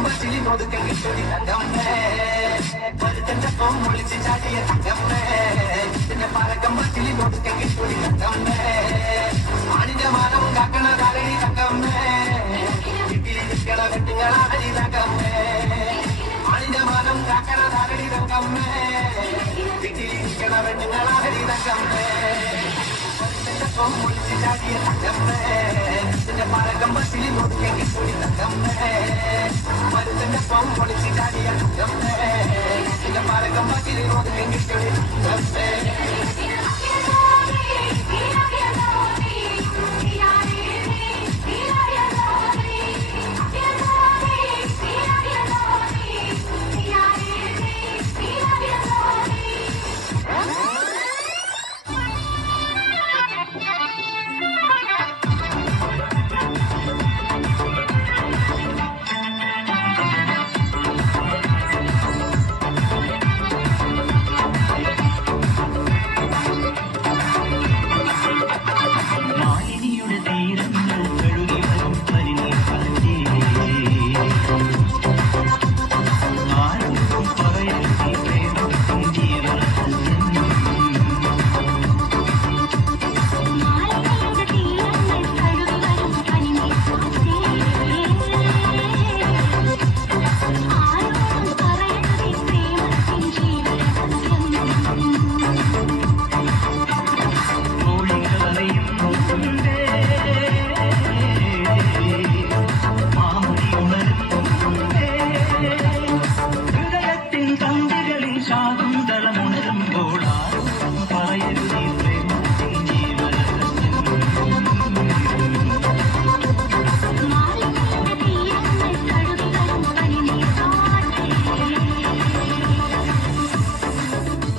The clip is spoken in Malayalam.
പരകമ്പച്ചിലി ഒതുക്കി തങ്കമ്മേ പരുത്തന്റെ പൊളിച്ച് ചാടിയ തങ്കമ്മേ എന്റെ പരകമ്പച്ചിലി ഒതുക്കി തങ്കമ്മേ ആണിന്റെ മാനം കാക്കണ താരടി തങ്കമ്മേ വീട്ടിൽ നിൽക്കണ വെട്ടുങ്ങളാടി തങ്കമ്മേ ആണിന്റെ മാനം കാക്കണ താരടി തങ്കമ്മേ വീട്ടിൽ നിൽക്കണ വെട്ടുങ്ങളാടി തങ്കമ്മേ പൊളിച്ച് ചാടിയ തങ്കമ്മേ എന്റെ പരകമ്പച്ചിലി ഒതുക്കി തങ്കമ്മേ പരുത്തന്റെ പൊളിച്ച് ചാടിയ തങ്കമ്മേ എന്റെ പരകമ്പച്ചിലി ഒതുക്കി തങ്കമ്മേ